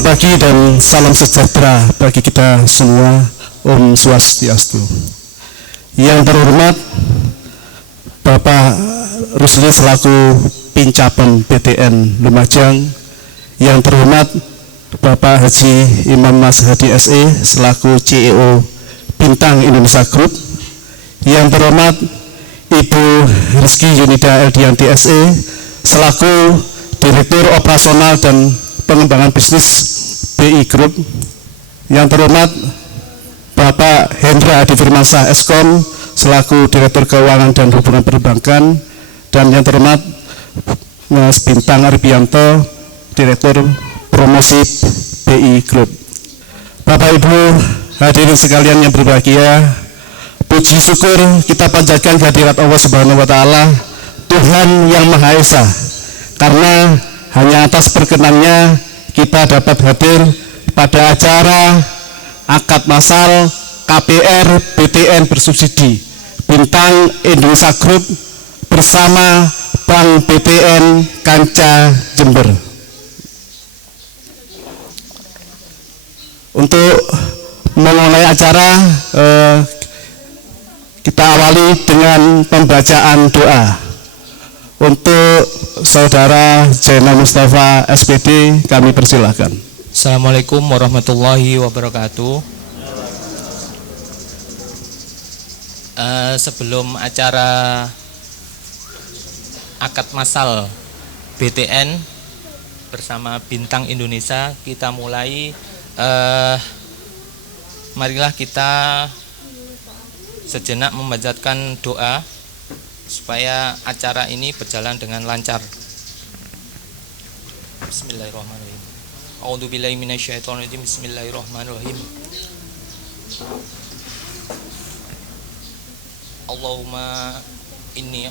Selamat pagi dan salam sejahtera bagi kita semua. Om Swastiastu. Yang terhormat Bapak Rusli selaku Pincapen BTN Lumajang. Yang terhormat Bapak Haji Imam Mas Hadi SE selaku CEO Bintang Indonesia Group. Yang terhormat Ibu Rizky Yunida Eldianti SE selaku Direktur Operasional dan Pengembangan Bisnis BI Group. Yang terhormat Bapak Hendra Adi Firmansyah Eskom selaku Direktur Keuangan dan Hubungan Perbankan. Dan yang terhormat Mas Bintang Arbianto, Direktur Promosi BI Group. Bapak Ibu hadirin sekalian yang berbahagia, puji syukur kita panjatkan kehadirat Allah Subhanahu wa Ta'ala, Tuhan yang Maha Esa, karena hanya atas perkenannya kita dapat hadir pada acara akad masal KPR BTN bersubsidi Bintang Indonesia Group bersama Bank BTN Kanca Jember. Untuk memulai acara, kita awali dengan pembacaan doa. Untuk Saudara Zainal Mustafa SPD kami persilahkan. Assalamualaikum warahmatullahi wabarakatuh. Sebelum acara akad masal BTN bersama Bintang Indonesia kita mulai, marilah kita sejenak memanjatkan doa supaya acara ini berjalan dengan lancar. Bismillahirrahmanirrahim. A'udzubillahi minasyaitonirrajim. Bismillahirrahmanirrahim. Allahumma inni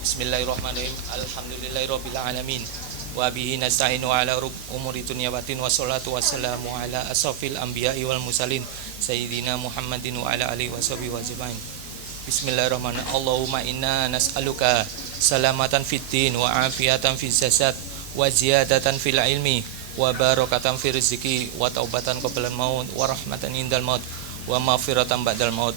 Bismillahirrahmanirrahim. Alhamdulillahirabbil alamin. Wa bihi nasta'inu ala umuri dunya waddin wa sholatu wassalamu ala asrofil anbiya'i wal mursalin sayyidina Muhammadin wa ala alihi washabihi wajmain. Bismillahirrahmanirrahim. Allahumma inna nas'aluka salamatan fid din wa afiatan fil jasad wa ziyadatan fil ilmi wa barakatan fil rizqi wa taubatan qabla maut wa rahmatan indal maut wa maghfiratan ba'dal maut.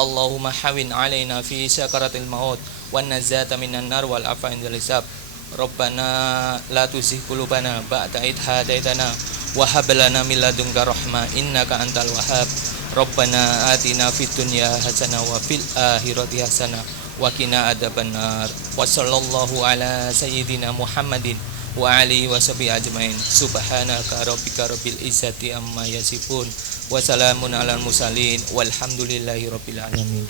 Allahumma hawin alaina fi sakaratil maut wan najata minan nar wal afa indal hisab. Rabbana la tuzigh qulubana ba'da idh hadaitana wa hab lana min ladunka rahmah innaka antal wahhab. Rabbana atina fid dunya hasanah wa fil akhirati hasanah wa qina adzabannar. Wa sallallahu ala sayyidina Muhammadin wa alihi washabihi ajmain. Subhanaka rabbika rabbil izzati amma yasifun wa salamun alal mursalin walhamdulillahi rabbil alamin.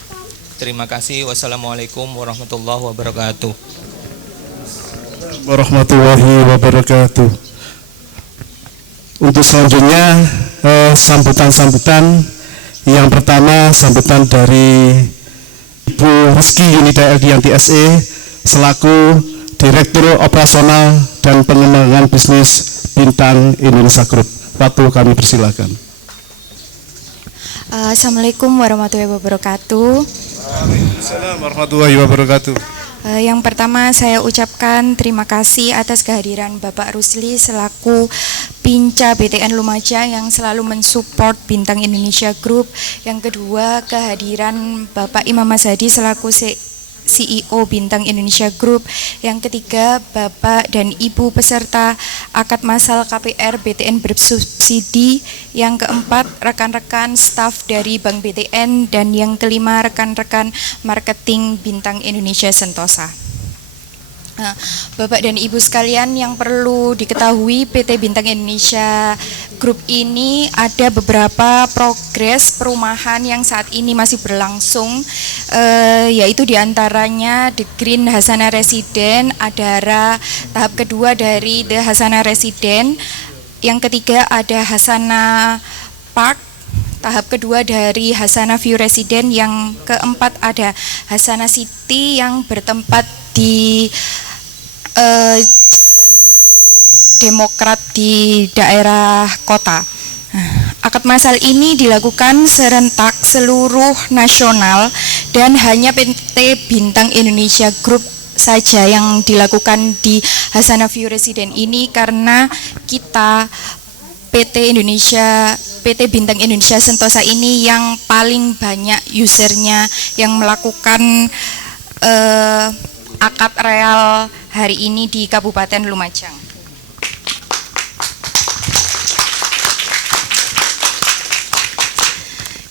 Terima kasih. Wassalamualaikum warahmatullahi wabarakatuh. Warahmatullahi wabarakatuh. Untuk selanjutnya sambutan-sambutan. Yang pertama sambutan dari Ibu Rizky Yunida Eldianti SE selaku Direktur Operasional dan Pengembangan Bisnis Bintang Indonesia Group. Waktu kami persilakan. Assalamualaikum warahmatullahi wabarakatuh. Waalaikumsalam warahmatullahi wabarakatuh. Yang pertama saya ucapkan terima kasih atas kehadiran Bapak Rusli selaku Pinca BTN Lumajang yang selalu mensupport Bintang Indonesia Group. Yang kedua, kehadiran Bapak Imam Mas Hadi selaku CEO Bintang Indonesia Group. Yang ketiga, Bapak dan Ibu peserta akad masal KPR BTN bersubsidi. Yang keempat, rekan-rekan staf dari Bank BTN. Dan yang kelima, rekan-rekan marketing Bintang Indonesia Sentosa. Bapak dan Ibu sekalian, yang perlu diketahui, PT Bintang Indonesia Group ini ada beberapa progres perumahan yang saat ini masih berlangsung, yaitu diantaranya The Green Hasana Residen, Adara, tahap kedua dari The Hasana Residen, yang ketiga ada Hasana Park, tahap kedua dari Hasana View Residen, yang keempat ada Hasana City yang bertempat di Demokrat di daerah kota. Akad masal ini dilakukan serentak seluruh nasional dan hanya PT Bintang Indonesia Group saja yang dilakukan di Hasana View Residen ini, karena kita PT Bintang Indonesia Sentosa ini yang paling banyak usernya yang melakukan akad real hari ini di Kabupaten Lumajang.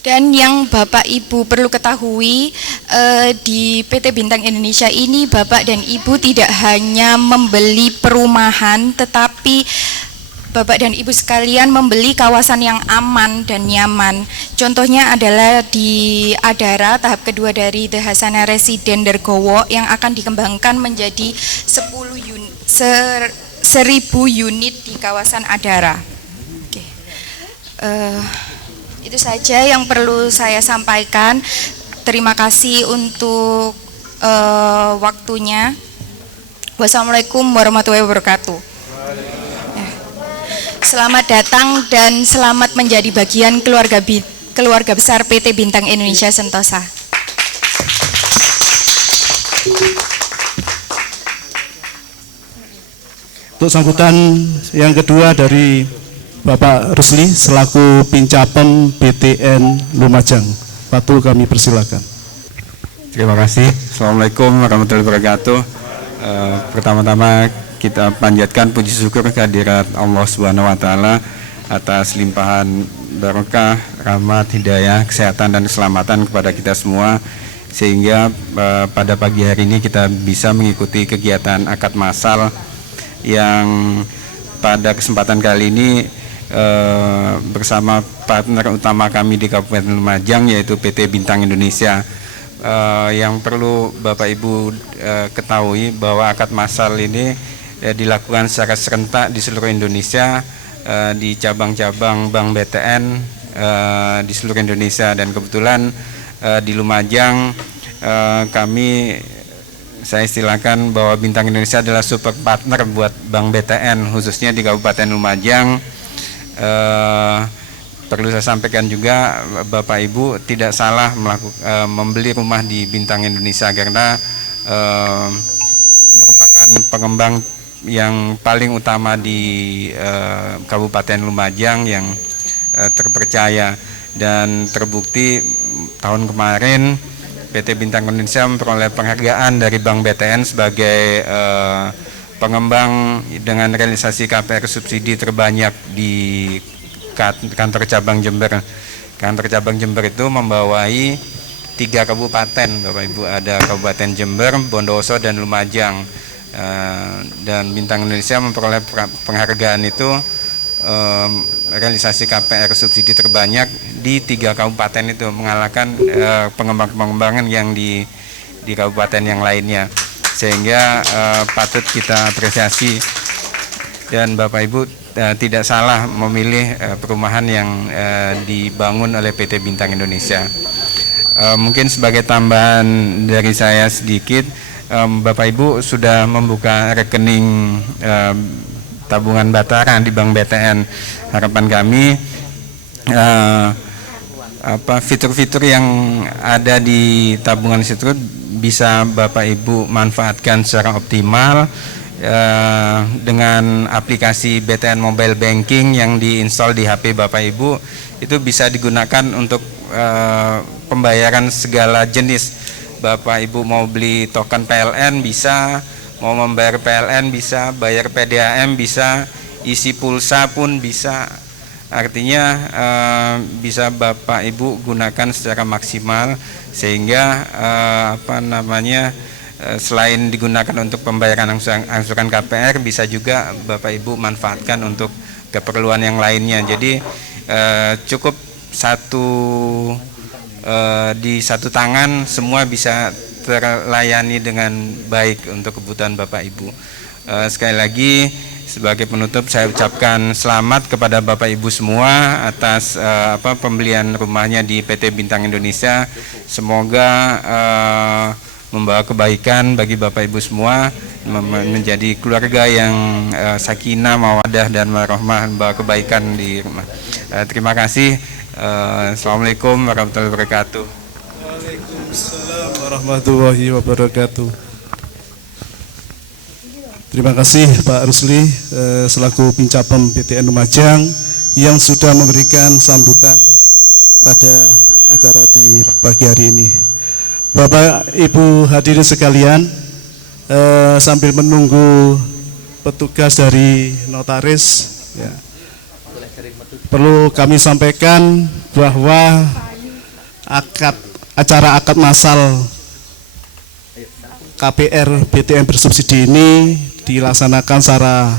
Dan yang Bapak Ibu perlu ketahui, di PT Bintang Indonesia ini Bapak dan Ibu tidak hanya membeli perumahan, tetapi Bapak dan Ibu sekalian membeli kawasan yang aman dan nyaman. Contohnya adalah di Adara, tahap kedua dari The Hasana Residen Dergowo yang akan dikembangkan menjadi 1000 unit di kawasan Adara. Oke. Itu saja yang perlu saya sampaikan. Terima kasih untuk waktunya. Wassalamualaikum warahmatullahi wabarakatuh. Selamat datang dan selamat menjadi bagian keluarga besar PT Bintang Indonesia Sentosa. Untuk sambutan yang kedua dari Bapak Rusli selaku Pincapem BTN Lumajang. Patu kami persilakan. Terima kasih. Assalamualaikum warahmatullahi wabarakatuh. Pertama-tama kita panjatkan puji syukur kehadirat Allah Subhanahu wa taala atas limpahan barokah, rahmat, hidayah, kesehatan dan keselamatan kepada kita semua, sehingga pada pagi hari ini kita bisa mengikuti kegiatan akad massal yang pada kesempatan kali ini bersama partner utama kami di Kabupaten Lumajang, yaitu PT Bintang Indonesia. Yang perlu Bapak Ibu ketahui bahwa akad massal ini dilakukan secara serentak di seluruh Indonesia, di cabang-cabang Bank BTN di seluruh Indonesia, dan kebetulan di Lumajang saya istilahkan bahwa Bintang Indonesia adalah super partner buat Bank BTN, khususnya di Kabupaten Lumajang. Perlu saya sampaikan juga, Bapak Ibu tidak salah membeli rumah di Bintang Indonesia, karena merupakan pengembang yang paling utama di Kabupaten Lumajang yang terpercaya, dan terbukti tahun kemarin PT Bintang Indonesia memperoleh penghargaan dari Bank BTN sebagai pengembang dengan realisasi KPR subsidi terbanyak di kantor cabang Jember. Kantor cabang Jember itu membawai 3 kabupaten, Bapak Ibu, ada Kabupaten Jember, Bondowoso, dan Lumajang. Dan Bintang Indonesia memperoleh penghargaan itu realisasi KPR subsidi terbanyak di 3 kabupaten itu, mengalahkan pengembang-pengembangan yang di kabupaten yang lainnya, sehingga patut kita apresiasi. Dan Bapak Ibu tidak salah memilih perumahan yang dibangun oleh PT Bintang Indonesia. Mungkin sebagai tambahan dari saya sedikit, Bapak Ibu sudah membuka rekening tabungan batara di Bank BTN. Harapan kami fitur-fitur yang ada di tabungan situ bisa Bapak Ibu manfaatkan secara optimal dengan aplikasi BTN Mobile Banking yang diinstal di HP Bapak Ibu. Itu bisa digunakan untuk pembayaran segala jenis. Bapak Ibu mau beli token PLN bisa, mau membayar PLN bisa, bayar PDAM bisa, isi pulsa pun bisa. Artinya bisa Bapak Ibu gunakan secara maksimal, sehingga selain digunakan untuk pembayaran angsuran KPR, bisa juga Bapak Ibu manfaatkan untuk keperluan yang lainnya. Jadi cukup di satu tangan semua bisa terlayani dengan baik untuk kebutuhan Bapak Ibu. Sekali lagi, sebagai penutup saya ucapkan selamat kepada Bapak Ibu semua atas pembelian rumahnya di PT Bintang Indonesia. Semoga membawa kebaikan bagi Bapak Ibu semua, menjadi keluarga yang sakinah, mawadah, dan warahmah, membawa kebaikan di rumah. Terima kasih. Assalamualaikum warahmatullahi wabarakatuh. Waalaikumsalam warahmatullahi wabarakatuh. Terima kasih Pak Rusli selaku Pincapem BTN Lumajang yang sudah memberikan sambutan pada acara di pagi hari ini. Bapak Ibu hadirin sekalian, sambil menunggu petugas dari notaris, ya, perlu kami sampaikan bahwa acara akad massal KPR BTN bersubsidi ini dilaksanakan secara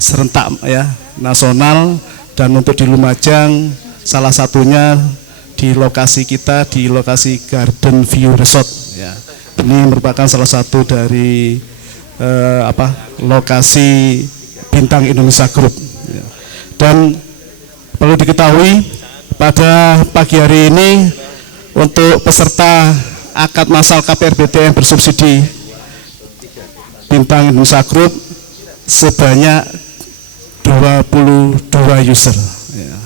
serentak ya, nasional, dan untuk di Lumajang salah satunya di lokasi kita, di lokasi Garden View Resort ya. Ini merupakan salah satu dari lokasi Bintang Indonesia Group ya. Dan perlu diketahui pada pagi hari ini untuk peserta akad massal KPR BTN bersubsidi Bintang Indonesia Group sebanyak 22 user ya.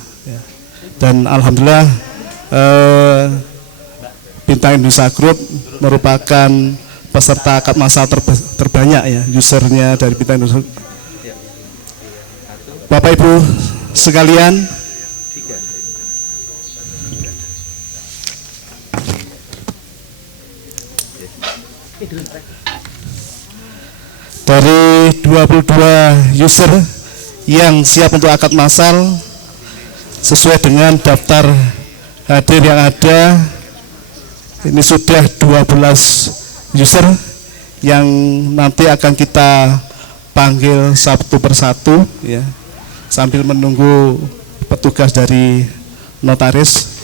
Dan alhamdulillah Bintang Indonesia Group merupakan peserta akad massal terbanyak ya, usernya dari Bintang Indonesia. Bapak Ibu sekalian, dari 22 user yang siap untuk akad massal sesuai dengan daftar hadir yang ada, ini sudah 12 user yang nanti akan kita panggil satu persatu ya, sambil menunggu petugas dari notaris.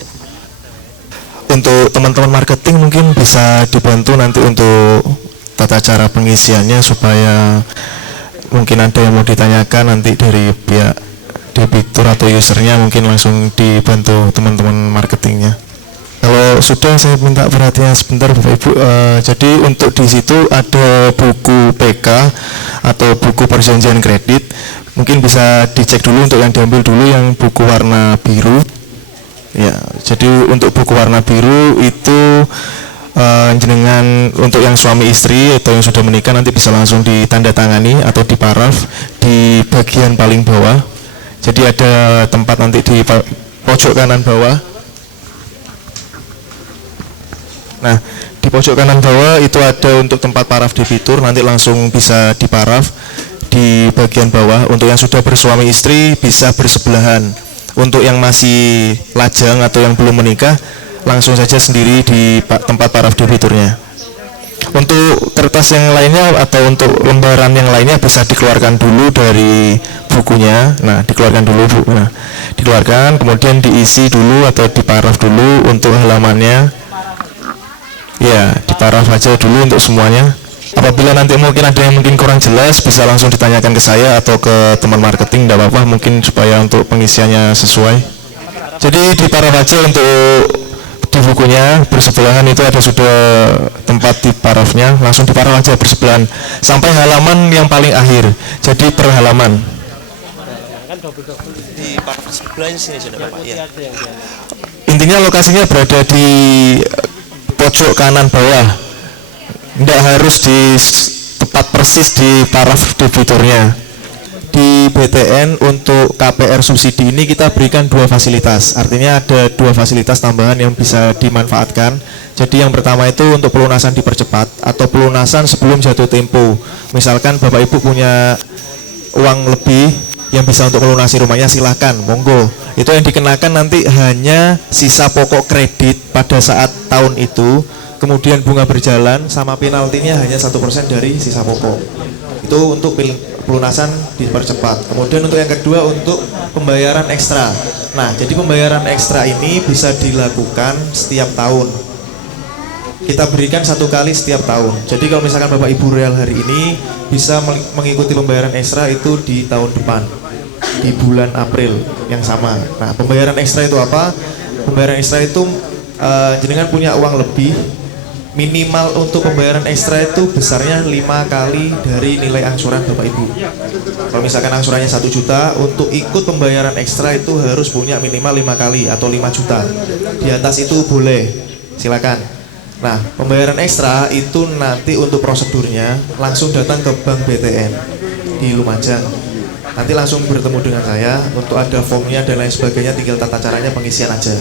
Untuk teman-teman marketing mungkin bisa dibantu nanti untuk tata cara pengisiannya, supaya mungkin ada yang mau ditanyakan nanti dari pihak debitur atau usernya, mungkin langsung dibantu teman-teman marketingnya. Kalau sudah, saya minta perhatian sebentar Bapak Ibu. Jadi untuk di situ ada buku PK atau buku perjanjian kredit, mungkin bisa dicek dulu untuk yang diambil dulu yang buku warna biru. Ya, jadi untuk buku warna biru itu jenengan untuk yang suami istri atau yang sudah menikah nanti bisa langsung ditandatangani atau diparaf di bagian paling bawah. Jadi ada tempat nanti di pojok kanan bawah. Nah, di pojok kanan bawah itu ada untuk tempat paraf debitur, nanti langsung bisa diparaf di bagian bawah. Untuk yang sudah bersuami istri bisa bersebelahan. Untuk yang masih lajang atau yang belum menikah, langsung saja sendiri di tempat paraf debiturnya. Untuk kertas yang lainnya atau untuk lembaran yang lainnya bisa dikeluarkan dulu dari bukunya. Nah, dikeluarkan dulu Bu. Nah, dikeluarkan, kemudian diisi dulu atau diparaf dulu untuk halamannya. Ya, diparaf aja dulu untuk semuanya. Apabila nanti mungkin ada yang mungkin kurang jelas, bisa langsung ditanyakan ke saya atau ke teman marketing, tidak apa-apa, mungkin supaya untuk pengisiannya sesuai. Jadi diparaf aja untuk di bukunya bersebelahan, itu ada sudah tempat diparafnya, langsung diparaf aja bersebelahan sampai halaman yang paling akhir. Jadi per halaman. Di paraf sebelahnya sini sudah Bapak ya. Intinya lokasinya berada di pojok kanan bawah, tidak harus di tepat persis di paraf debiturnya. Di BTN untuk KPR subsidi ini kita berikan dua fasilitas, artinya ada dua fasilitas tambahan yang bisa dimanfaatkan. Jadi yang pertama itu untuk pelunasan dipercepat atau pelunasan sebelum jatuh tempo. Misalkan Bapak Ibu punya uang lebih yang bisa untuk melunasi rumahnya, silahkan, monggo. Itu yang dikenakan nanti hanya sisa pokok kredit pada saat tahun itu, kemudian bunga berjalan sama penaltinya hanya 1% dari sisa pokok. Itu untuk pelunasan dipercepat. Kemudian untuk yang kedua untuk pembayaran ekstra. Nah, jadi pembayaran ekstra ini bisa dilakukan setiap tahun. Kita berikan satu kali setiap tahun. Jadi kalau misalkan Bapak Ibu real hari ini, bisa mengikuti pembayaran ekstra itu di tahun depan, di bulan April yang sama. Nah, pembayaran ekstra itu apa? Pembayaran ekstra itu jenengan punya uang lebih, minimal untuk pembayaran ekstra itu besarnya 5 kali dari nilai angsuran Bapak Ibu. Kalau misalkan angsurannya 1 juta, untuk ikut pembayaran ekstra itu harus punya minimal 5 kali atau 5 juta. Di atas itu boleh, silakan. Nah, pembayaran ekstra itu nanti untuk prosedurnya langsung datang ke Bank BTN di Lumajang. nanti langsung bertemu dengan saya. Untuk ada formnya dan lain sebagainya, tinggal tata caranya pengisian aja.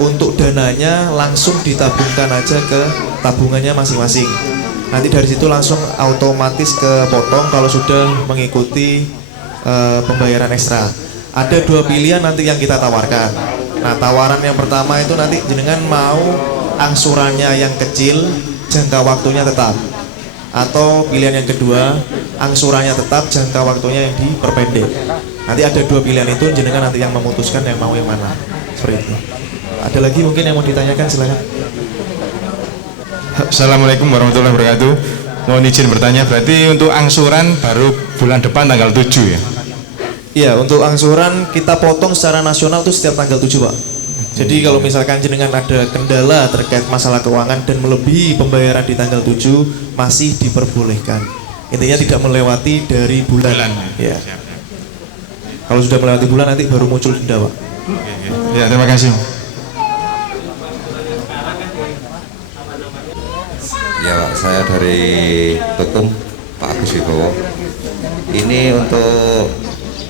Untuk dananya langsung ditabungkan aja ke tabungannya masing-masing. Nanti dari situ langsung otomatis kepotong kalau sudah mengikuti pembayaran ekstra. Ada 2 pilihan nanti yang kita tawarkan. Nah, tawaran yang pertama itu nanti jenengan mau angsurannya yang kecil, jangka waktunya tetap. Atau pilihan yang kedua, angsurannya tetap, jangka waktunya yang diperpendek. Nanti ada 2 pilihan itu, jenengan nanti yang memutuskan yang mau yang mana. Seperti itu. Ada lagi mungkin yang mau ditanyakan, silakan. Assalamualaikum warahmatullahi wabarakatuh. Mohon izin bertanya, berarti untuk angsuran baru bulan depan tanggal 7 ya? Iya, untuk angsuran kita potong secara nasional itu setiap tanggal 7, Pak. Jadi kalau misalkan jenengan ada kendala terkait masalah keuangan dan melebihi pembayaran di tanggal 7, masih diperbolehkan. Intinya tidak melewati dari bulan. Ya. Kalau sudah melewati bulan nanti baru muncul denda, Pak. Ya, terima kasih. Ya, Pak, saya dari Tukum, Pak Agus Wibowo. Ini untuk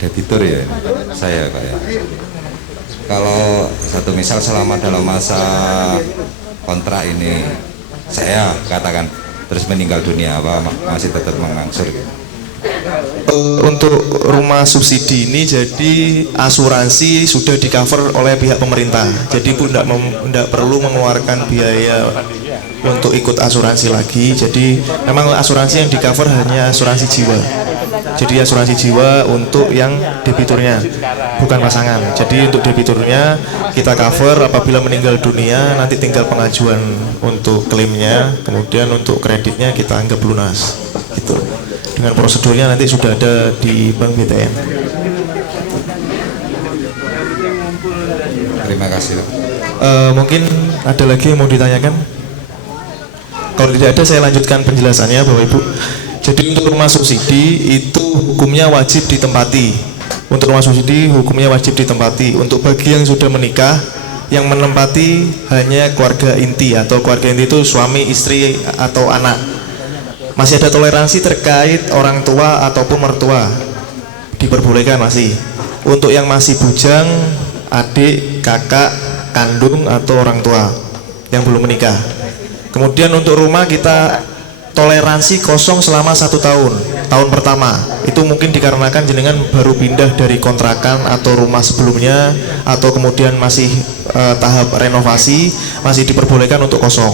debitur ya, saya Pak ya. Kalau satu misal selama dalam masa kontrak ini saya katakan terus meninggal dunia, apa masih tetap mengangsur? Untuk rumah subsidi ini jadi asuransi sudah di cover oleh pihak pemerintah. Jadi pun tidak perlu mengeluarkan biaya untuk ikut asuransi lagi. Jadi memang asuransi yang di cover hanya asuransi jiwa. Jadi asuransi jiwa untuk yang debiturnya, bukan pasangan. Jadi untuk debiturnya kita cover apabila meninggal dunia, nanti tinggal pengajuan untuk klaimnya, kemudian untuk kreditnya kita anggap lunas. Gitu. Dengan prosedurnya nanti sudah ada di Bank BTN. Terima kasih. Mungkin ada lagi yang mau ditanyakan? Kalau tidak ada, saya lanjutkan penjelasannya, Bapak Ibu. Jadi untuk rumah subsidi itu hukumnya wajib ditempati. Untuk rumah subsidi hukumnya wajib ditempati. Untuk bagi yang sudah menikah, yang menempati hanya keluarga inti, atau keluarga inti itu suami, istri, atau anak. Masih ada toleransi terkait orang tua ataupun mertua, diperbolehkan masih. Untuk yang masih bujang, adik, kakak, kandung, atau orang tua yang belum menikah. Kemudian untuk rumah kita toleransi kosong selama 1 tahun. Tahun pertama itu mungkin dikarenakan jenengan baru pindah dari kontrakan atau rumah sebelumnya, atau kemudian masih tahap renovasi, masih diperbolehkan untuk kosong.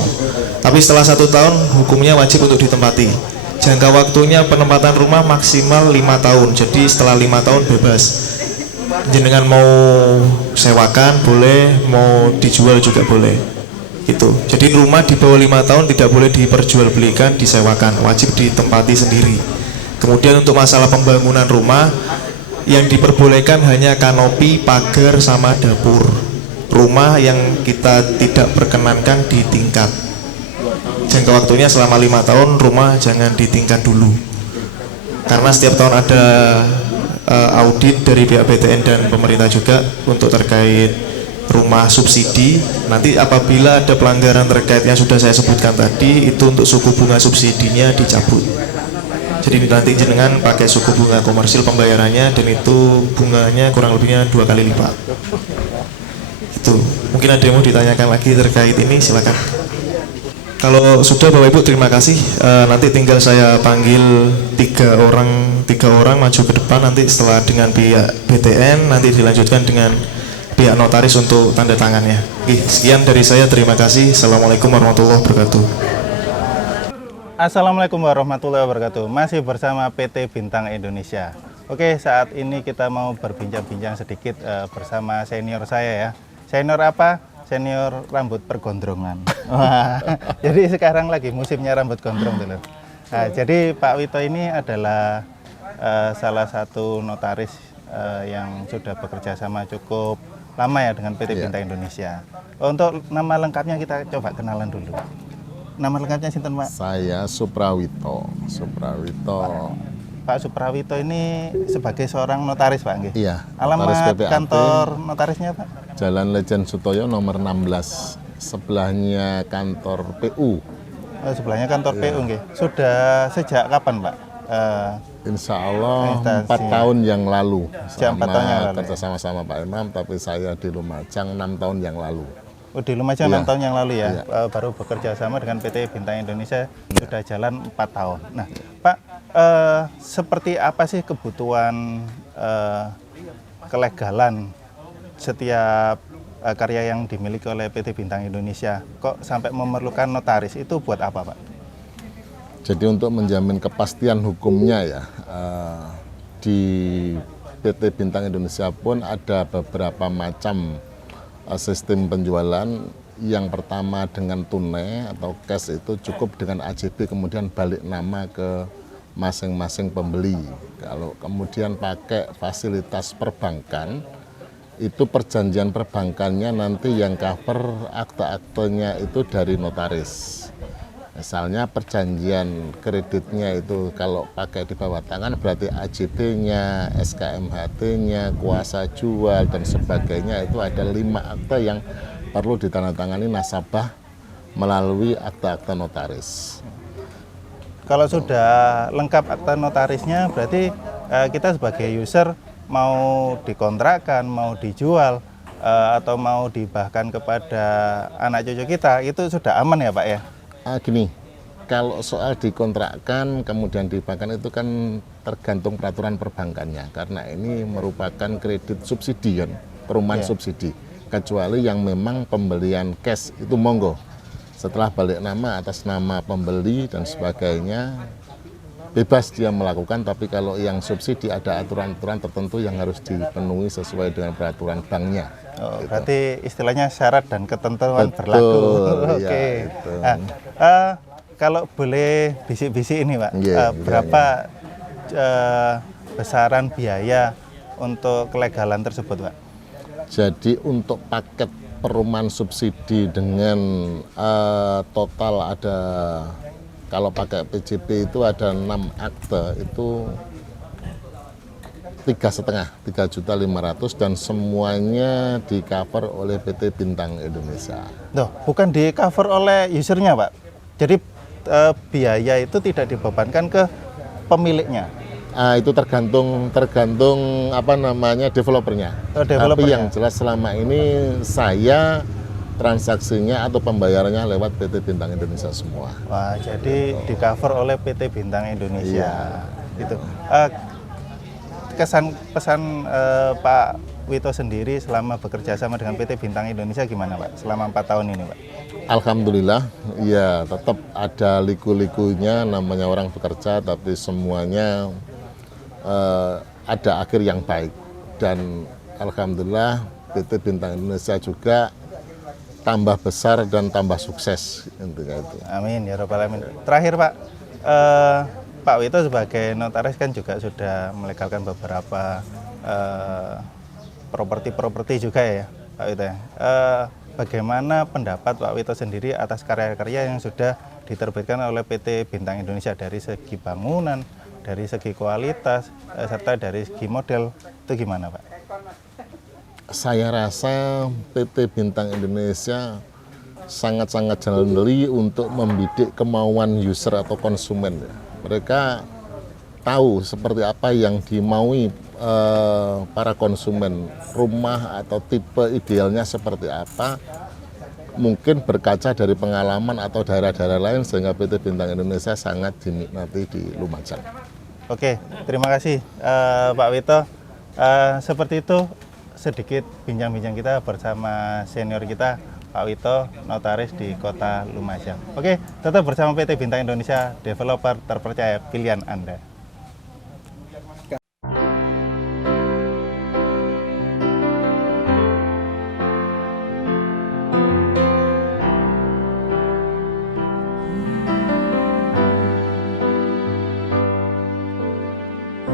Tapi setelah 1 tahun hukumnya wajib untuk ditempati. Jangka waktunya penempatan rumah maksimal 5 tahun. Jadi setelah 5 tahun bebas. Jenengan mau sewakan boleh, mau dijual juga boleh. Gitu. Jadi rumah di bawah 5 tahun tidak boleh diperjualbelikan, disewakan, wajib ditempati sendiri. Kemudian untuk masalah pembangunan rumah, yang diperbolehkan hanya kanopi, pagar, sama dapur. Rumah yang kita tidak perkenankan di tingkat. Jangka waktunya selama 5 tahun, rumah jangan ditingkat dulu. Karena setiap tahun ada audit dari pihak BTN dan pemerintah juga untuk terkait rumah subsidi. Nanti apabila ada pelanggaran terkait yang sudah saya sebutkan tadi, itu untuk suku bunga subsidinya dicabut. Jadi nanti jenengan pakai suku bunga komersil pembayarannya, dan itu bunganya kurang lebihnya 2 kali lipat. Itu mungkin ada yang mau ditanyakan lagi terkait ini, silakan. Kalau sudah Bapak Ibu terima kasih. Nanti tinggal saya panggil 3 orang maju ke depan, nanti setelah dengan pihak BTN nanti dilanjutkan dengan pihak notaris untuk tanda tangannya. Oke, sekian dari saya, terima kasih. Assalamualaikum warahmatullahi wabarakatuh. Assalamualaikum warahmatullahi wabarakatuh. Masih bersama PT Bintang Indonesia. Oke, saat ini kita mau berbincang-bincang sedikit bersama senior saya ya. Senior apa? Senior rambut pergondrongan. Jadi sekarang lagi musimnya rambut gondrong dulu. Nah, jadi Pak Wito ini adalah salah satu notaris yang sudah bekerja sama cukup lama ya dengan PT Bintang Indonesia. Untuk nama lengkapnya kita coba kenalan dulu. Nama lengkapnya sinten, Pak? Saya Suprawito. Pak Suprawito ini sebagai seorang notaris, Pak, nggih? Iya. Alamat kantor notarisnya, Pak? Jalan Lejen Sutoyo nomor 16, sebelahnya kantor PU. Oh, sebelahnya kantor PU, nggih. Sudah sejak kapan, Pak? Insya Allah Instansi. 4 tahun yang lalu. Sejak 4 tahun yang lalu, kerja sama-sama Pak Imam, tapi saya di Lumajang 6 tahun yang lalu. Oh, di Lumajang 6 Iya. tahun yang lalu ya. Iya. Baru bekerja sama dengan PT Bintang Indonesia sudah jalan 4 tahun. Nah, Pak, seperti apa sih kebutuhan kelegalan setiap karya yang dimiliki oleh PT Bintang Indonesia? Kok sampai memerlukan notaris? Itu buat apa, Pak? Jadi untuk menjamin kepastian hukumnya ya, di PT Bintang Indonesia pun ada beberapa macam sistem penjualan. Yang pertama dengan tunai atau cash, itu cukup dengan AJB kemudian balik nama ke masing-masing pembeli. Kalau kemudian pakai fasilitas perbankan, itu perjanjian perbankannya nanti yang cover akte-aktenya itu dari notaris. Misalnya perjanjian kreditnya itu kalau pakai di bawah tangan berarti AJB-nya, SKMHT-nya, kuasa jual dan sebagainya, itu ada 5 akte yang perlu ditandatangani nasabah melalui akte-akte notaris. Kalau sudah lengkap akte notarisnya, berarti kita sebagai user mau dikontrakkan, mau dijual, atau mau dibahkan kepada anak cucu kita, itu sudah aman ya Pak ya? Gini, kalau soal dikontrakkan kemudian dibahkan itu kan tergantung peraturan perbankannya, karena ini merupakan kredit subsidi kan, perumahan subsidi. Kecuali yang memang pembelian cash itu monggo, setelah balik nama atas nama pembeli dan sebagainya bebas dia melakukan. Tapi kalau yang subsidi ada aturan-aturan tertentu yang harus dipenuhi sesuai dengan peraturan banknya. Oh, gitu. Berarti istilahnya syarat dan ketentuan Betul, berlaku. ya, Oke. itu. Nah, kalau boleh bisik-bisik ini Pak, berapa besaran biaya untuk kelegalan tersebut Pak? Jadi untuk paket perumahan subsidi dengan total ada, kalau pakai PJP itu ada 6 akte, itu 3.500.000 dan semuanya di cover oleh PT Bintang Indonesia. Loh, bukan di cover oleh usernya Pak. Jadi biaya itu tidak dibebankan ke pemiliknya. Itu tergantung apa namanya developernya. Tapi yang jelas selama ini saya transaksinya atau pembayarannya lewat PT Bintang Indonesia semua. Wah, jadi di cover oleh PT Bintang Indonesia. Gitu. Kesan pesan Pak Wito sendiri selama bekerja sama dengan PT Bintang Indonesia gimana Pak? Selama 4 tahun ini Pak? Alhamdulillah, ya tetap ada liku-likunya, namanya orang bekerja, tapi semuanya ada akhir yang baik. Dan Alhamdulillah PT Bintang Indonesia juga tambah besar dan tambah sukses intinya itu. Amin ya rabbal alamin. Terakhir Pak, Pak Wito sebagai notaris kan juga sudah melegalkan beberapa properti juga ya Pak Wito ya. Bagaimana pendapat Pak Wito sendiri atas karya-karya yang sudah diterbitkan oleh PT Bintang Indonesia dari segi bangunan, dari segi kualitas, serta dari segi model, itu gimana Pak? Saya rasa PT Bintang Indonesia sangat-sangat jeli untuk membidik kemauan user atau konsumen. Mereka tahu seperti apa yang dimaui para konsumen, rumah atau tipe idealnya seperti apa. Mungkin berkaca dari pengalaman atau daerah-daerah lain, sehingga PT Bintang Indonesia sangat dinikmati di Lumajang. Oke, terima kasih Pak Wito. Seperti itu sedikit bincang-bincang kita bersama senior kita Pak Wito, notaris di Kota Lumajang. Oke, tetap bersama PT Bintang Indonesia, developer terpercaya pilihan Anda.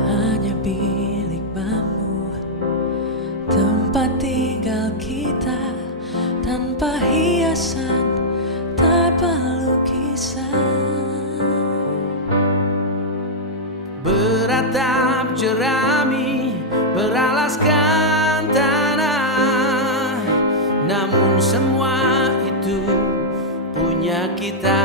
Hanya bilik bambu, tempat tinggal kita, tanpa hiasan, tanpa lukisan. Beratap jerami, beralaskan tanah, namun semua itu punya kita.